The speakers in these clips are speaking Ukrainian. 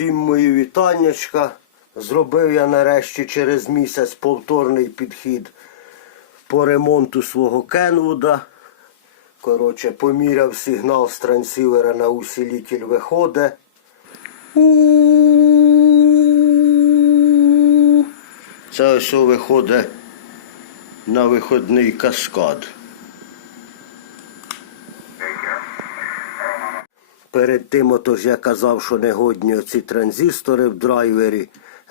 Всім мої вітаннячка. Зробив я нарешті через місяць повторний підхід по ремонту свого Кенвуда. Коротше, поміряв сигнал з трансівера на усилитель виходить. Це ось виходить на виходний каскад. Перед тим, отож я казав, що негодні оці транзистори в драйвері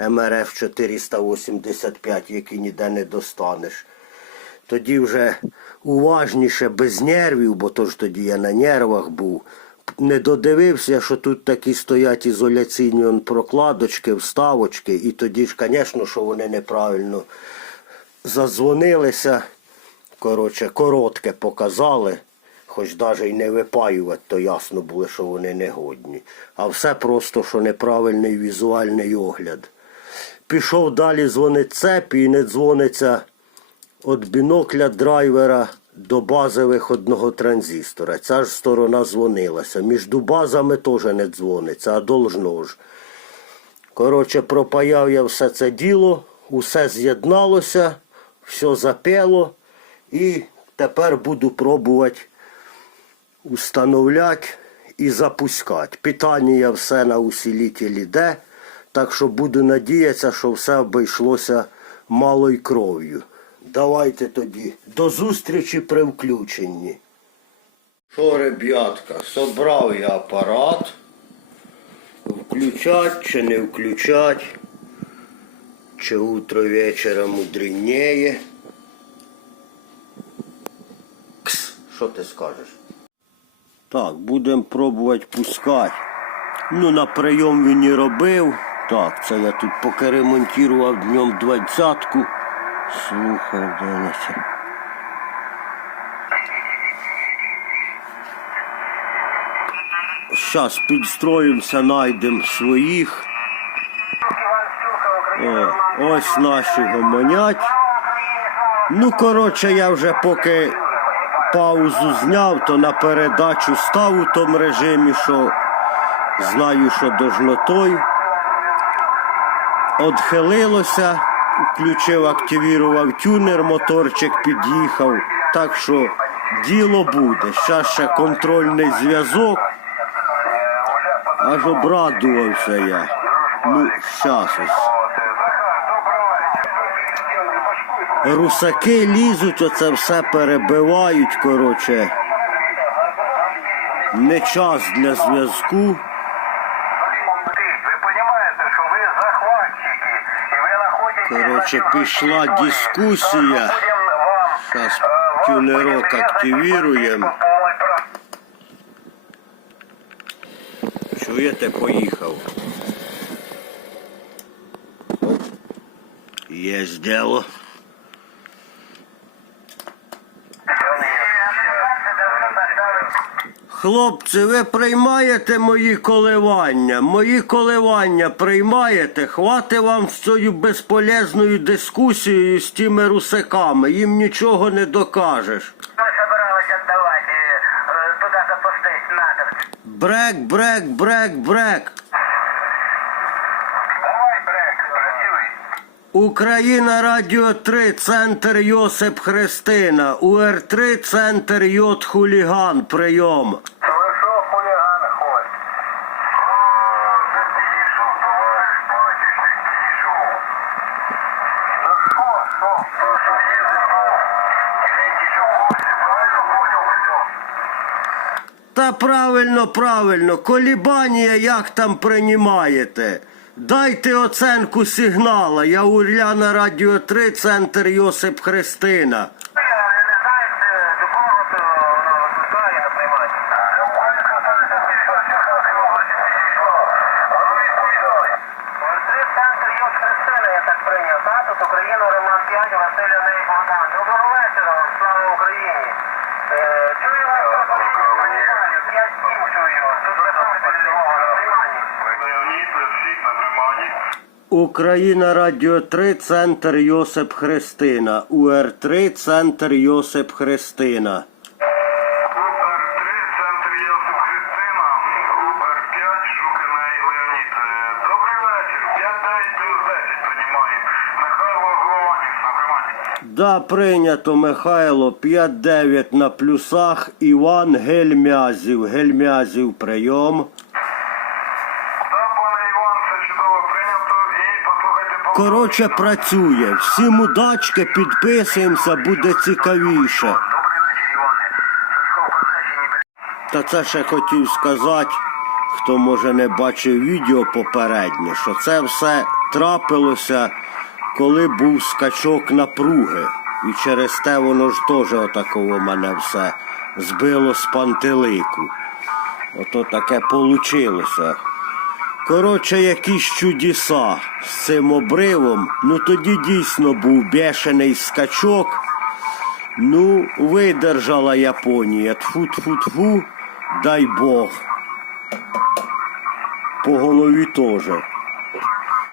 МРФ 485, які ніде не достанеш. Тоді вже уважніше, без нервів, бо то ж тоді я на нервах був. Не додивився, що тут такі стоять ізоляційні прокладочки, вставочки, і тоді ж, звісно, що вони неправильно задзвонилися. Коротше, коротке показали, хоч навіть і не випаювати, то ясно було, що вони негодні. А все просто, що неправильний візуальний огляд. Пішов далі дзвонить цеп і не дзвониться від бінокля драйвера до бази виходного транзистора. Ця ж сторона дзвонилася. Між базами теж не дзвониться, а должно ж. Коротше, пропаяв я все це діло, усе з'єдналося, все запело. І тепер буду пробувати установляти і запускати. Питання все на усилителі йде, так що буду надіятися, що все обійшлося малою кров'ю. Давайте тоді до зустрічі при включенні. Що, ребятка, собрав я апарат. Включать чи не включать. Чи утро вечора мудренее. Кс, що ти скажеш? Так, будемо пробувати пускати. Ну, на прийом він і робив. Так, це я тут поки ремонтував днем двадцятку. Слухай, це? Зараз підстроїмося, знайдемо своїх. О, ось наші гомонять. Ну, коротше, я вже поки паузу зняв, то на передачу став у тому режимі, що знаю, що должно той. Отхилилося, включив, активірував тюнер, моторчик під'їхав. Так що діло буде. Зараз ще контрольний зв'язок. Аж обрадувався я. Ну, щас ось. Русаки лізуть, оце все перебивають, коротше. Не час для зв'язку. Коротше, пішла дискусія. Зараз тюнерок активіруємо. Чуєте, поїхав. Є діло. Хлопці, ви приймаєте мої коливання? Мої коливання приймаєте? Хвати вам з цією безполезною дискусією з тими русаками. Їм нічого не докажеш. Брек, брек, брек, брек. Давай, брек, працюй. Україна Радіо 3, центр Йосип Христина. УР3, центр Йот Хуліган. Прийом. Та правильно, правильно. Колібанія як там приймаєте? Дайте оценку сигнала. Я Урляна Радіо 3, центр Йосип Христина. Е, до кого то воно викликає на приймання. Три центр Йод Христина, я так прийняв. Так, тут Україну, Роман 5, Василь Андрій Доброго вечора, слава Україні. Е, Чую вас, я сім чую. Україна Радіо 3, Центр Йосип Христина. УР3, Центр Йосип Христина. УР3, Центр Йосип Христина. УР5, Жукина і Леонід. Е, добрий вечір. 5-9 плюс 10 приймає. Михайло Голованів на приматі. Да, прийнято, Михайло. 5-9 на плюсах. Іван Гельмязів. Гельмязів прийом. Коротше, працює. Всім удачки, підписуємося, буде цікавіше. Та це ще хотів сказати, хто може не бачив відео попереднє, що це все трапилося, коли був скачок напруги. І через те воно ж теж отаково мене все збило з пантелику. Ото таке получилося. Коротше, якісь чудіса з цим обривом. Ну тоді дійсно був бешений скачок. Ну, видержала Японія. Тфу-тфу-тфу, дай Бог. По голові теж.